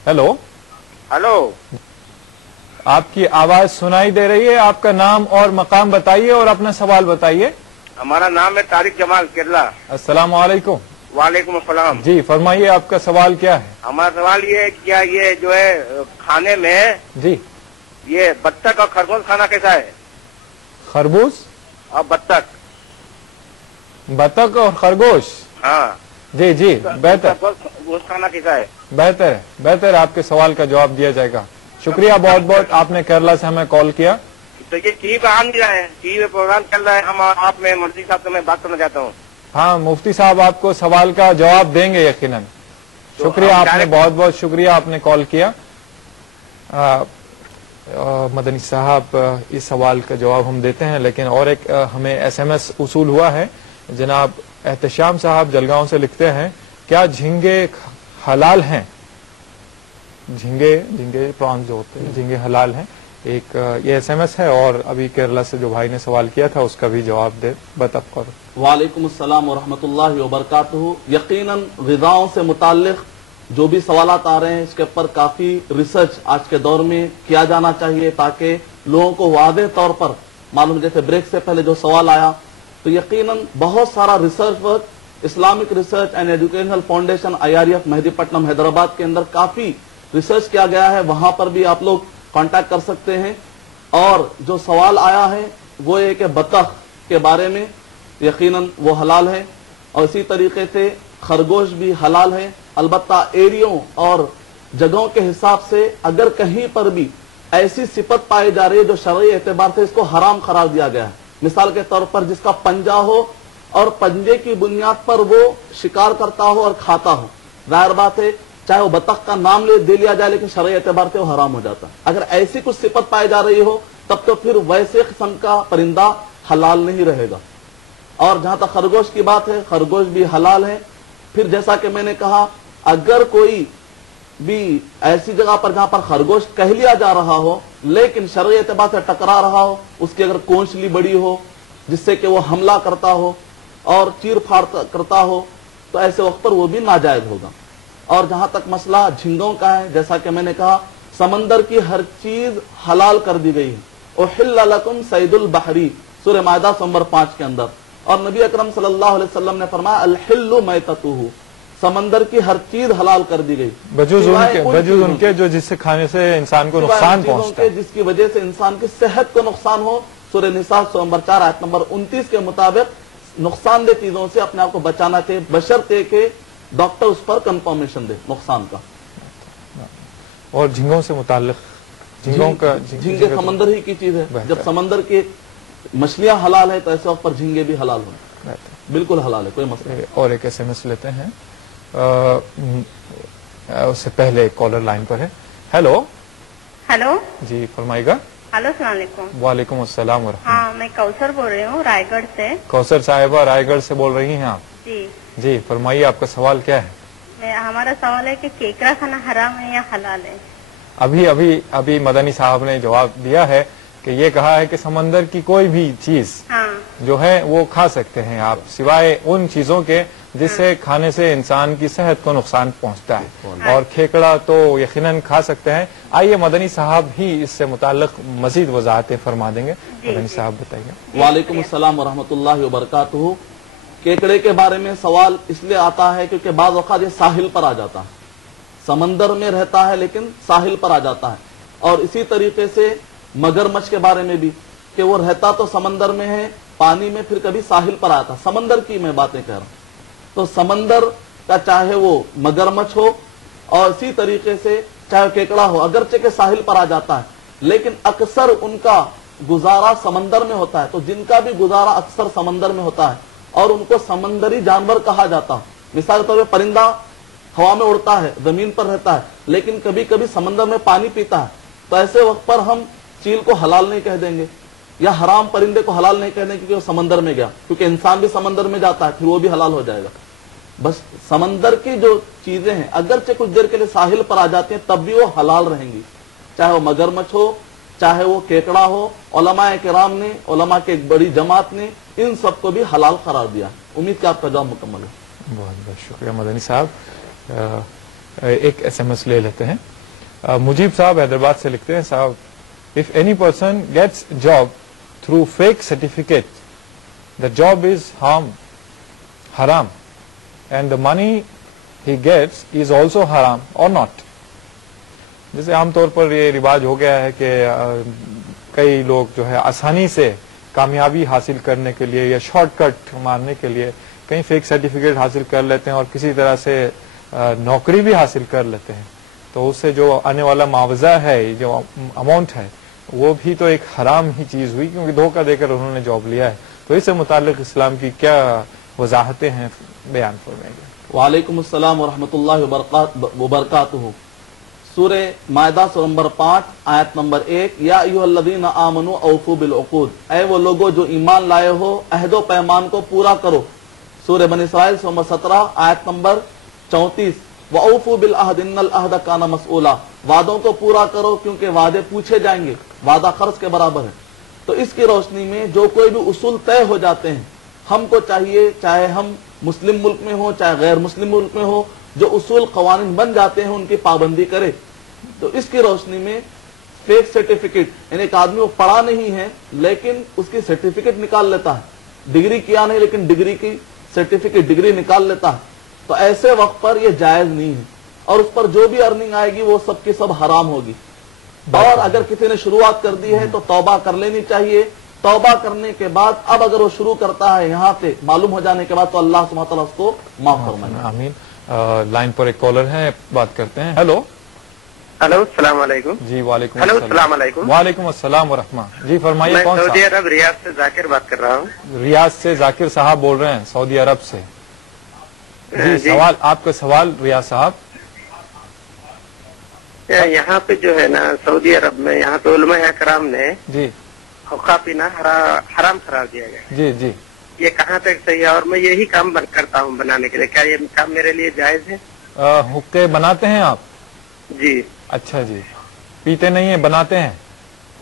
Hello hello, आपकी आवाज सुनाई दे रही है। आपका नाम और मकाम बताइए और अपना सवाल बताइए। हमारा नाम है तारिक जमाल, केरला। अस्सलाम वालेकुम। वालेकुम अस्सलाम। जी फरमाइए, आपका सवाल क्या है? हमारा सवाल ये है कि क्या ये जो है खाने में जी, ये बत्तख और खरगोश खाना कैसा है? खरबूज, और बत्तख, बतख और खरगोश। हाँ जी जी, बेहतर गोश्त खाना कैसा है? बेहतर है, बेहतर है। आपके सवाल का जवाब दिया जाएगा। शुक्रिया बहुत बहुत, आपने केरला से हमें कॉल किया। तो ये टीवी पे आ नहीं रहा है, टीवी पे प्रोग्राम चल रहा है। हम आप में मुफ्ती साहब से मैं बात करना चाहता हूँ। हाँ, मुफ्ती साहब आपको सवाल का जवाब देंगे यकीनन। शुक्रिया, आपने बहुत बहुत शुक्रिया, आपने कॉल किया। मदनी साहब, इस सवाल का जवाब हम देते हैं, लेकिन और एक हमें SMS उसूल हुआ है। जनाब एहतशाम साहब जलगांव से लिखते हैं, क्या झींगे हलाल हैं? झींगे प्रॉन्स जो होते हैं, झींगे हलाल हैं? एक ये SMS है, और अभी केरला से जो भाई ने सवाल किया था उसका भी जवाब दे बता करो। वालेकुम अस्सलाम व रहमतुल्लाहि व बरकातुहू। यकीनन ग़िज़ाओं से मुताल्लिक़ जो भी सवालात आ रहे हैं, इसके ऊपर काफ़ी रिसर्च आज के दौर में किया जाना चाहिए, ताकि लोगों को वाज़ेह तौर पर मालूम। जैसे ब्रेक से पहले जो सवाल आया, तो यकीनन बहुत सारा research work Islamic research and educational foundation IRF Mehdipatnam Hyderabad के अंदर काफ़ी रिसर्च किया गया है। वहां पर भी आप लोग कांटेक्ट कर सकते हैं। और जो सवाल आया है वो ये कि बतख के बारे में, यकीनन वो हलाल है, और इसी तरीके से खरगोश भी हलाल है। अलबत्ता एरियों और जगहों के हिसाब से अगर कहीं पर भी ऐसी सिफत पाई जा रही है जो शरई एतबार से इसको हराम करार दिया गया है, मिसाल के तौर पर जिसका पंजा हो और पंजे की बुनियाद पर वो शिकार करता हो और खाता हो, जाहिर बात है चाहे वो बतख का नाम दे लिया जाए, लेकिन शरई एतबार से वो हराम हो जाता है। अगर ऐसी कुछ सिफत पाई जा रही हो तब तो फिर वैसे किस्म का परिंदा हलाल नहीं रहेगा। और जहां तक खरगोश की बात है, खरगोश भी हलाल है। फिर जैसा कि मैंने कहा, अगर कोई भी ऐसी जगह पर जहां पर खरगोश कह लिया जा रहा हो लेकिन शरई एतबार से टकरा रहा हो, उसकी अगर कोंचली बड़ी हो जिससे कि वो हमला करता हो और चीर फाड़ करता हो, तो ऐसे वक्त पर वो भी नाजायज होगा। और जहां तक मसला झींगों का है, जैसा कि मैंने कहा, समंदर की हर चीज हलाल कर दी गई है। उहिल्ल लकुम सैदुल बहरी, सूरह माइदा नंबर 5 के अंदर। और नबी अकरम सल्लल्लाहु अलैहि वसल्लम ने फरमाया अल हिल्लु मैततुहु, समंदर की हर चीज हलाल कर दी गई, बजूज उनके जो जिससे खाने से इंसान को नुकसान पहुंचता है, जिसकी वजह से इंसान की सेहत को नुकसान हो। सूरह निसा नंबर 4 आयत नंबर 29 के मुताबिक नुकसानदेह चीजों से अपने आप को बचाना चाहिए, बशर्ते के डॉक्टर उस पर कंफर्मेशन दे नुकसान का। और झींगों से मुताल्लिक, झींगे समंदर ही की चीज है। जब समंदर की मछलियां हलाल है तो ऐसे वक्त पर झींगे भी हलाल हो, बिल्कुल हलाल है, कोई मसला नहीं। और एक SMS लेते हैं, उससे पहले एक कॉलर लाइन पर है। हेलो हेलो जी, फरमाइएगा। हेलो, अस्सलाम वालेकुम। वालेकुम अस्सलाम व रहमतुल्लाह। हाँ, मैं कौसर बोल रही हूँ रायगढ़ से। कौसर साहिबा रायगढ़ से बोल रही हैं आप? जी जी, फरमाइए, आपका सवाल क्या है? हमारा सवाल है कि केकड़ा खाना हराम है या हलाल है? अभी मदनी साहब ने जवाब दिया है कि ये कहा है कि समंदर की कोई भी चीज जो है वो खा सकते हैं आप, सिवाय उन चीजों के जिससे खाने से इंसान की सेहत को नुकसान पहुंचता है। और खेकड़ा तो यकीनन खा सकते हैं। आइए मदनी साहब ही इससे मुताल्लिक मजीद वजाहतें फरमा देंगे। मदनी साहब बताइए। वालेकुम अस्सलाम व रहमतुल्लाहि व बरकातुहू। केकड़े के बारे में सवाल इसलिए आता है क्योंकि बाज़ औक़ात ये साहिल पर आ जाता है, समंदर में रहता है लेकिन साहिल पर आ जाता है। और इसी तरीके से मगरमच्छ के बारे में भी कि वो रहता तो समंदर में है, पानी में, फिर कभी साहिल पर आता। समंदर की मैं बातें कह रहा हूं, तो समंदर का चाहे वो मगरमच्छ हो और इसी तरीके से चाहे केकड़ा हो, अगरचे के साहिल पर आ जाता है लेकिन अक्सर उनका गुजारा समंदर में होता है। तो जिनका भी गुजारा अक्सर समंदर में होता है और उनको समंदरी जानवर कहा जाता है। मिसाल के तौर पर परिंदा हवा में उड़ता है, जमीन पर रहता है, लेकिन कभी कभी समंदर में पानी पीता है, तो ऐसे वक्त पर हम चील को हलाल नहीं कह देंगे या हराम परिंदे को हलाल नहीं कह देंगे क्योंकि वो समंदर में गया, क्योंकि इंसान भी समंदर में जाता है, फिर वो भी हलाल हो जाएगा। बस समंदर की जो चीजें हैं अगरचे कुछ देर के लिए साहिल पर आ जाती हैं तब भी वो हलाल रहेंगी, चाहे वो मगरमच्छ हो, चाहे वो केकड़ा हो। उलमाए किराम ने, उलमा की एक बड़ी जमात ने इन सबको भी हलाल करार दिया। उम्मीद कि आपका जवाब मुकम्मल है। बहुत बहुत शुक्रिया मदनी साहब। ایک SMS لے لیتے ہیں. مجیب صاحب حیدرآباد سے لکھتے ہیں, صاحب if any person gets job through fake certificate, the job is haram, and the money he gets is also haram or not. جیسے عام طور پر یہ رواج ہو گیا ہے کہ کئی لوگ جو ہے آسانی سے کامیابی حاصل کرنے کے لیے یا شارٹ کٹ مارنے کے لیے کہیں فیک سرٹیفکیٹ حاصل کر لیتے ہیں اور کسی طرح سے نوکری بھی حاصل کر لیتے ہیں, تو اس سے جو آنے والا معاوضہ ہے, جو اماؤنٹ ہے, وہ بھی تو ایک حرام ہی چیز ہوئی, کیونکہ دھوکہ دے کر انہوں نے جاب لیا ہے. تو اس سے متعلق اسلام کی کیا وضاحتیں ہیں, بیان فرمائیں گے. وعلیکم السلام ورحمۃ اللہ وبرکاتہ. سورہ مائدہ سورہ نمبر 5 آیت نمبر 1, یا ایھا الذین آمنوا اوفوا بالعقود, اے وہ لوگو جو ایمان لائے ہو عہد و پیمان کو پورا کرو. سورہ بنی اسرائیل سورہ نمبر 17 آیت نمبر 34, وَأَوْفُوا بِالْعَهْدِ إِنَّ الْعَهْدَ كَانَ مَسْئُولًا, وعدوں کو پورا کرو کیونکہ وعدے پوچھے جائیں گے, وعدہ خرچ کے برابر ہے. تو اس کی روشنی میں جو کوئی بھی اصول طے ہو جاتے ہیں, ہم کو چاہیے چاہے ہم مسلم ملک میں ہوں چاہے غیر مسلم ملک میں ہو, جو اصول قوانین بن جاتے ہیں ان کی پابندی کرے. تو اس کی روشنی میں فیک سرٹیفکیٹ, یعنی ایک آدمی وہ پڑھا نہیں ہے لیکن اس کی سرٹیفکیٹ نکال لیتا ہے, ڈگری کیا نہیں لیکن ڈگری کی سرٹیفکیٹ ڈگری نکال لیتا ہے, تو ایسے وقت پر یہ جائز نہیں ہے, اور اس پر جو بھی ارننگ آئے گی وہ سب کی سب حرام ہوگی. اور اگر کسی نے شروعات کر دی ہے تو توبہ کر لینی چاہیے. توبہ کرنے کے بعد اب اگر وہ شروع کرتا ہے یہاں پہ معلوم ہو جانے کے بعد, تو اللہ سبحانہ تعالیٰ اس کو معاف فرمائے. آمین. لائن پر ایک کالر ہے, بات کرتے ہیں. ہیلو السلام علیکم. جی وعلیکم السلام علیکم. وعلیکم السلام ورحمہ. جی فرمائیے. میں کون سعودی سا؟ عرب ریاض سے ذاکر بات کر رہا ہوں. ریاض سے ذاکر صاحب بول رہے ہیں, سعودی عرب سے. جی سوال, آپ کا سوال ریاض صاحب. یہاں پہ جو ہے نا سعودی عرب میں, یہاں پہ علماء کرام نے جی حقہ پینا حرام قرار دیا گیا. جی جی یہ کہاں تک صحیح ہے, اور میں یہی کام کرتا ہوں بنانے کے لیے, کیا یہ کام میرے لیے جائز ہے؟ حقے بناتے ہیں آپ؟ جی. اچھا جی, پیتے نہیں ہیں, بناتے ہیں.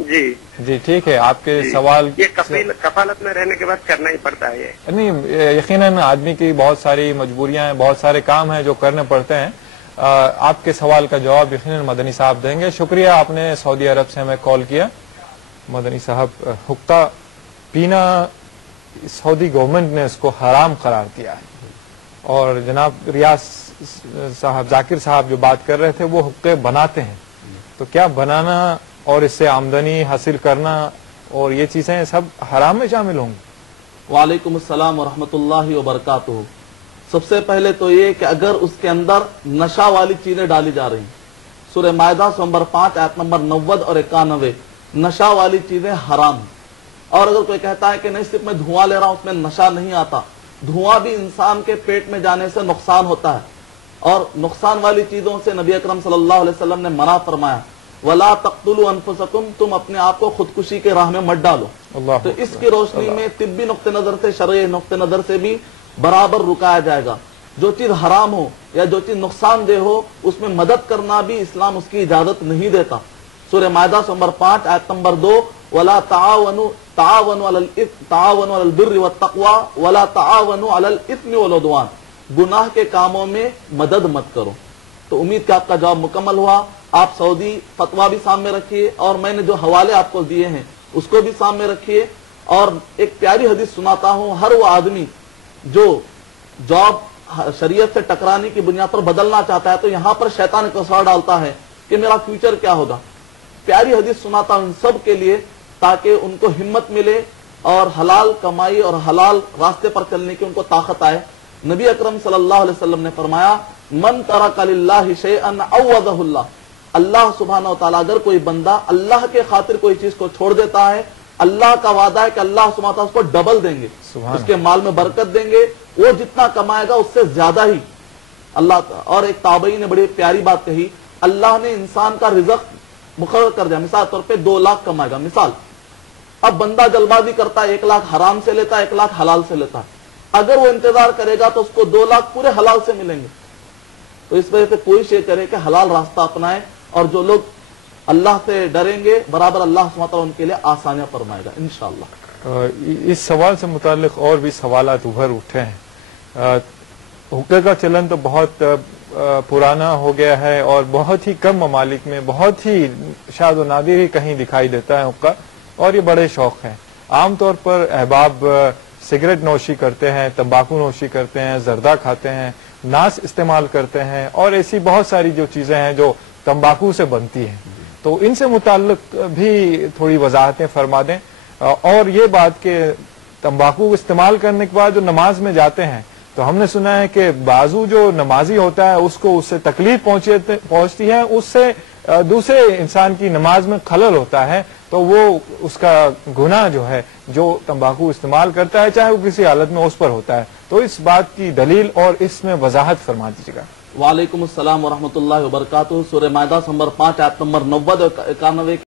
جی جی ٹھیک ہے, آپ کے سوال. یہ کفالت میں رہنے کے بعد کرنا ہی پڑتا ہے یہ؟ نہیں, یقیناً آدمی کی بہت ساری مجبوریاں ہیں, بہت سارے کام ہیں جو کرنے پڑتے ہیں. آپ کے سوال کا جواب یقیناً مدنی صاحب دیں گے. شکریہ, آپ نے سعودی عرب سے ہمیں کال کیا. مدنی صاحب, حقہ پینا سعودی گورنمنٹ نے اس کو حرام قرار دیا ہے, اور جناب ریاض صاحب, ذاکر صاحب جو بات کر رہے تھے وہ حقے بناتے ہیں. تو کیا بنانا اور اس سے آمدنی حاصل کرنا اور یہ چیزیں سب حرام میں شامل ہوں گی؟ وعلیکم السلام ورحمۃ اللہ وبرکاتہ. سب سے پہلے تو یہ کہ اگر اس کے اندر نشہ والی چیزیں ڈالی جا رہی ہیں, سورہ مائدہ سورہ نمبر 5 آیت نمبر 90 اور 91, نشہ والی چیزیں حرام ہیں. اور اگر کوئی کہتا ہے کہ نہیں صرف میں دھواں لے رہا ہوں اس میں نشہ نہیں آتا, دھواں بھی انسان کے پیٹ میں جانے سے نقصان ہوتا ہے, اور نقصان والی چیزوں سے نبی اکرم صلی اللہ علیہ وسلم نے منع فرمایا, وَلَا تَقْتُلُوا أَنفُسَكُمْ, تم اپنے آپ کو خودکشی کے راہ میں مت ڈالو. تو اس کی روشنی میں طبی نقطہ نظر سے, شرعی نقطہ نظر سے بھی برابر رکایا جائے گا. جو چیز حرام ہو یا جو چیز نقصان دہ ہو اس میں مدد کرنا بھی اسلام اس کی اجازت نہیں دیتا. سورہ مائدہ سورہ نمبر 5 آیت نمبر 2, وَلَا تَعَاوَنُوا عَلَى الْبِرِّ وَالتَّقْوَى وَلَا تَعَاوَنُوا عَلَى الْإِثْمِ وَالْعُدْوَانِ, گناہ کے کاموں میں مدد مت کرو. تو امید کہ آپ کا جواب مکمل ہوا. آپ سعودی فتویٰ بھی سامنے رکھیے, اور میں نے جو حوالے آپ کو دیے ہیں اس کو بھی سامنے رکھیے. اور ایک پیاری حدیث سناتا ہوں, ہر وہ آدمی جو جاب شریعت سے ٹکرانے کی بنیاد پر بدلنا چاہتا ہے تو یہاں پر شیطان ایک اثر ڈالتا ہے کہ میرا فیوچر کیا ہوگا. پیاری حدیث سناتا ہوں ان سب کے لیے تاکہ ان کو ہمت ملے اور حلال کمائی اور حلال راستے پر چلنے کی ان کو طاقت آئے. نبی اکرم صلی اللہ علیہ وسلم نے فرمایا, من ترک للہ شیئا عوضہ اللہ, اللہ سبحانہ و تعالیٰ اگر کوئی بندہ اللہ کے خاطر کوئی چیز کو چھوڑ دیتا ہے, اللہ کا وعدہ ہے کہ اللہ سبحانہ و تعالیٰ اس کو ڈبل دیں گے, اس کے مال میں برکت دیں گے, وہ جتنا کمائے گا اس سے زیادہ ہی اللہ. اور ایک تابعی نے بڑی پیاری بات کہی, اللہ نے انسان کا رزق مقرر کر دیا, مثال طور پہ 2 لاکھ کمائے گا مثال, اب بندہ جلد بازی کرتا ہے 1 لاکھ حرام سے لیتا ہے 1 لاکھ حلال سے لیتا ہے, اگر وہ انتظار کرے گا تو اس کو 2 لاکھ پورے حلال سے ملیں گے. تو اس وجہ سے کوشش یہ کرے کہ حلال راستہ اپنائے, اور جو لوگ اللہ سے ڈریں گے برابر اللہ سبحانہ وتعالیٰ ان کے لیے آسانیاں فرمائے گا انشاءاللہ. اس سوال سے متعلق اور بھی سوالات ابھر اٹھے ہیں. حقے کا چلن تو بہت पुराना हो गया है और बहुत ही कम ममालिक में बहुत ही शायद नादिर ही कहीं दिखाई देता है हुक्का, और ये बड़े शौक हैं। आमतौर पर अहबाब सिगरेट नोशी करते हैं, तंबाकू नोशी करते हैं, जर्दा खाते हैं, नास इस्तेमाल करते हैं और ऐसी बहुत सारी जो चीजें हैं जो तंबाकू से बनती हैं। तो इनसे मुताल्लिक भी थोड़ी वजाहतें फरमा दें। और ये बात कि तंबाकू इस्तेमाल करने के बाद जो नमाज में जाते हैं, तो हमने सुना है कि बाजू जो नमाजी होता है उसको उससे तकलीफ पहुंचती है, उससे दूसरे इंसान की नमाज में खलल होता है, तो वो उसका गुनाह जो है जो तंबाकू इस्तेमाल करता है चाहे वो किसी हालत में उस पर होता है। तो इस बात की दलील और इसमें वजाहत फरमा दीजिएगा। वालेकुम अस्सलाम व रहमतुल्लाहि व बरकातुहू। सूरह माइदा नंबर 5 आयत नंबर 90 91